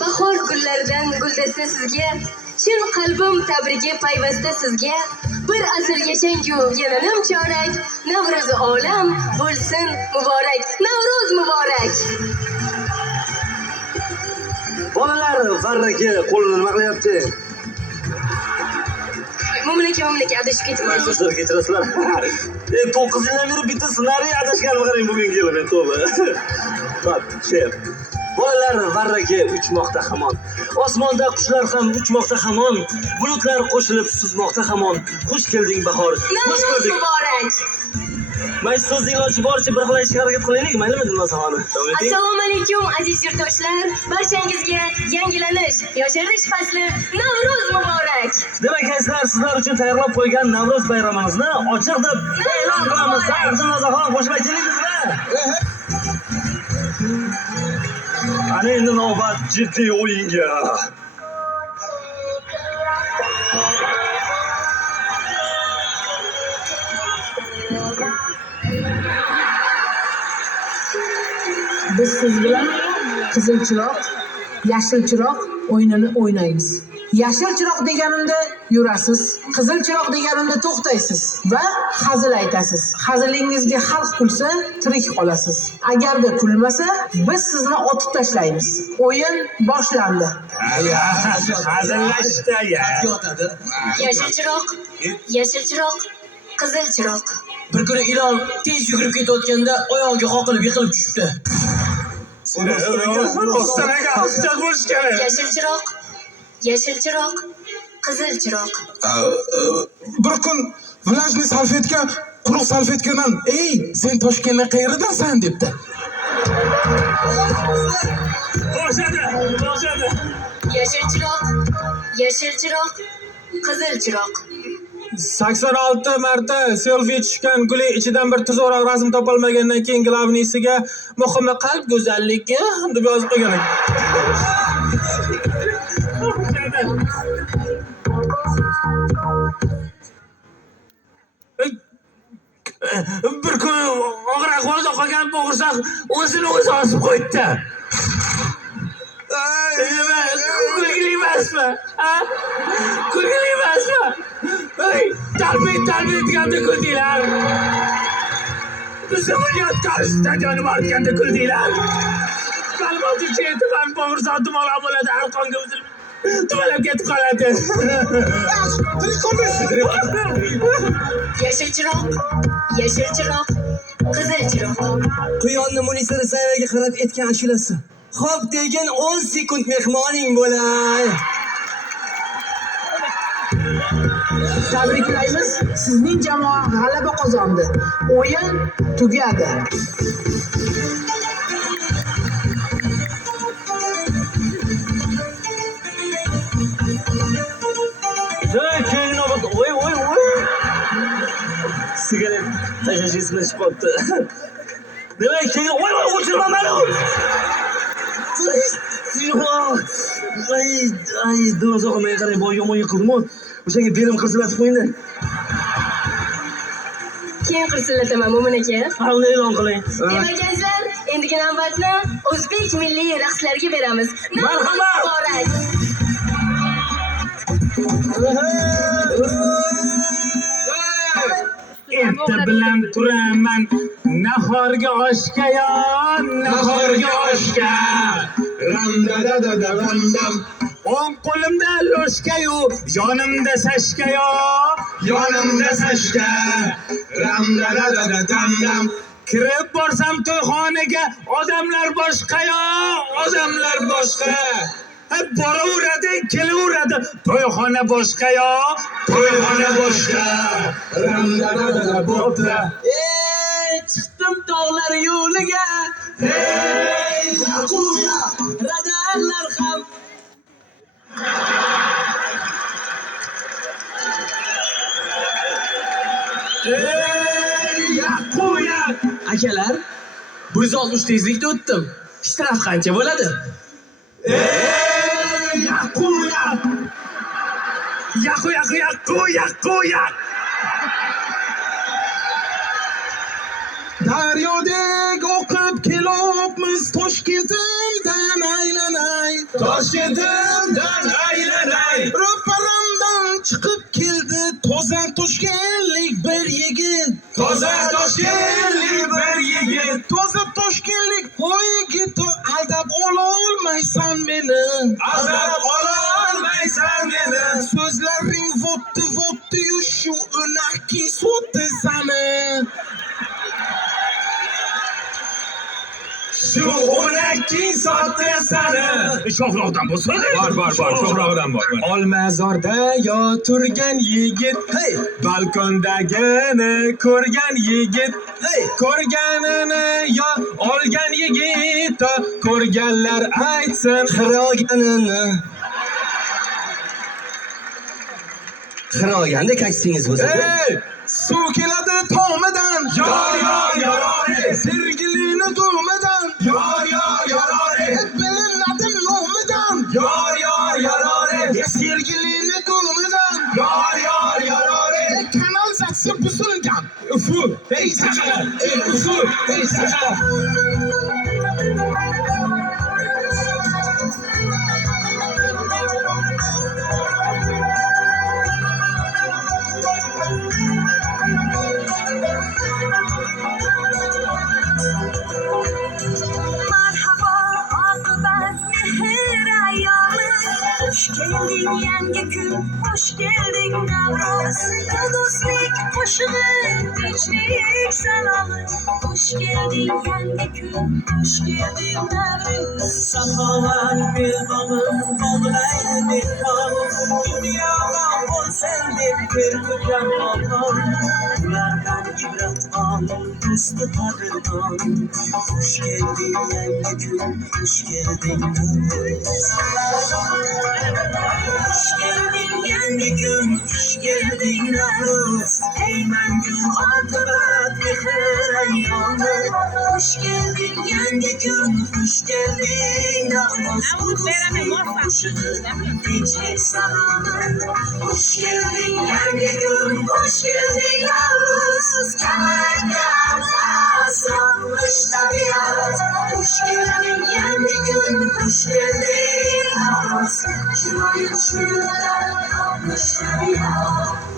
Bahor gullaridan guldasta sizga, chin qalbim tabrigi payvasta sizga. Bir asr yashangu yana nimchorak, Navro'zi olam bo'lsin muborak, Navro'z muborak. Bolalar varraga qo'lini nima qilyapti? Mo'min aka adashib ketmaysiz. Sizlar kechirasizlar. 9 yildan beri bitta ssenariy adashganimni qarang bugun kelib men to'g'ri. Xo'p, chef. Bolalar varraga uchmoqda hamon. Osmonda qushlar ham uchmoqda hamon. Bulutlar qo'shilib suzmoqda hamon. Xush kelding bahor. Xush Navro'z ko'rdik. muborak. Mayli so'zni iloji boricha bir xil harakat qilaylik, maylimi Dilnozaxon? Assalomu alaykum aziz yurtdoshlar. Barchangizga yangilanish, yosharish fasli Navro'z muborak. Demak, sizlar uchun tayyorlab qo'ygan Navro'z bayramimizni ochiq deb e'lon qilamiz. Dilnozaxon qo'shib aytingizmi? Ana endi navbat jiddiy o'yinga. Biz siz bilan qizil chiroq, yashil chiroq o'yinini o'ynaymiz. Yashil chiroq deganimda yurasiz, qizil chiroq deganimda to'xtaysiz va hazil aytasiz. Hazilingizga xalq kulsa, tirik qolasiz. Agarda kulmasa, biz sizni otib tashlaymiz. O'yin boshlandi. Hazillashdi ya. Yashil chiroq, qizil chiroq. Bir kuni ilon tez yugurib ketayotganda oyog'iga qoqilib yiqilib tushibdi. Yashil chiroq, qizil chiroq. Bir kun vlajniy salfetka quruq salfetkadan "Ey, sen Toshkentdan qayerdasan?" debdi. Boshadi. Yashil chiroq, qizil chiroq. 86 marta selfie tushgan guli ichidan bir tuzoroq rasm topolmagandan keyin glavniysiga muhimi qalb go'zalligi deb yozib qo'ygan ekan. Bir kun og'ir ahvolda qolgan bo'g'irsoq o'zini o'zi osib qo'ydi. Kulgili emasmi? Kulgili emasmi? Talbiyat deganda kuldinglar. Bizni bunyodkor stadioni bor deganda kuldinglar. Qalbimda tuman bo'g'irsoq dumalab bo'ladi, arqonga uzilib dumalab ketib qoladi. Yashil chiroq, qizil chiroq. Quyonni Munisa Rizayevaga qarab aytgan ashulasi. Xo'p degan 10 sekund mehmoning bo'lay. Tabriklaymiz. Sizning jamoa g'alaba qozondi. O'yin tugadi. Keyin navbat. Voy. Sigaret tashashingizdan chiqibdi. Demak, keyin o'chirma meni. Ay, Dilnozaxon menga qarang, boy yomon yiqildimi? O'shanga berim qirsilatib qo'yinglar. Keyin qirsillataman Mo'min aka. Ha, uni e'lon qiling. Demak azizlar, endigi navbatni o'zbek milliy raqslariga beramiz. Marhamat. Muborak. Erta bilan turaman nahorga oshga. Ram-da-da-da-da-ram-dam. O'ng qo'limda loshka-yu, yonimda sashka-yo. Yonimda sashka. Ram-da-da-da-da-dam-dam. Kirib borsam to'yxonaga, odamlar boshqa-yo, odamlar boshqa. Hep boraveradi, kelaveradi. To'yxona boshqa-yo, to'yxona boshqa. Ramdana bo'pti. Chiqdim tog'lar yo'liga. Hey, Yaquya, radarlar ham Yaquya. akalar, 160 tezlikda o'tdim. Shtraf qancha bo'ladi? Yaquya. Yaquya. Daryodek oqib kelibmiz Toshkentimdan aylanay. Toshkentimdan aylanay. Ro'paramdan chiqib keldi toza toshkenlik bir yigit. Toza toshkenlik bir yigit. Toza toshkenlik voy yigit, aldab ololmaysan meni. Aldab ololmaysan meni. So'zlaring votdi yu shu unaki so'ti sani. Shu 12 soatda sani. Shohroqdan bo'lsa? Bor, shohroqdan bor. Olmazorda yo turgan yigit, hey, balkondagini ko'rgan yigit, hey, ko'rganini yo olgan yigit, ko'rganlar aytsin Xiroganini. Xiroganda kaksingiz bo'lsa. Hey! Suv keladi tomidan. Yorore. Sergilini do'midan. Yorore. Bilinadi nomidan. Yorore. Sergilini do'midan. Yorore. Kanalizatsiya buzilgan. Ufu, hey sakar. Ufu, hey sakar. Merhaba akıbet mehir ayağım. Hoş geldin yenge gün, hoş geldin Nevruz. Kudüs'lük kuşunu, dinçlik selamı. Hoş geldin yenge gün, hoş geldin Nevruz. Safalar bir bağım, bağlaydı bir bağım. Dünyama ol sen bir kırkıcan bağım. Bunlardan ibret al, dostu tanrıdan. Hoş geldin yenge gün, hoş geldin Nevruz. Hoş geldin yenge gün, hoş geldin Nevruz. Eymen gün akıbet mehir ayağım. Hoş geldin yenge gün, hoş geldin Nevruz. Kudüs'lük kuşunu, dinçlik selamı. Hoş geldin yenge gün, hoş geldin Nevruz. Kemer'de aslanmış tabiat. Hoş geldin yenge gün, hoş geldin Nevruz. Şurayı şuradan kalmış tabiat.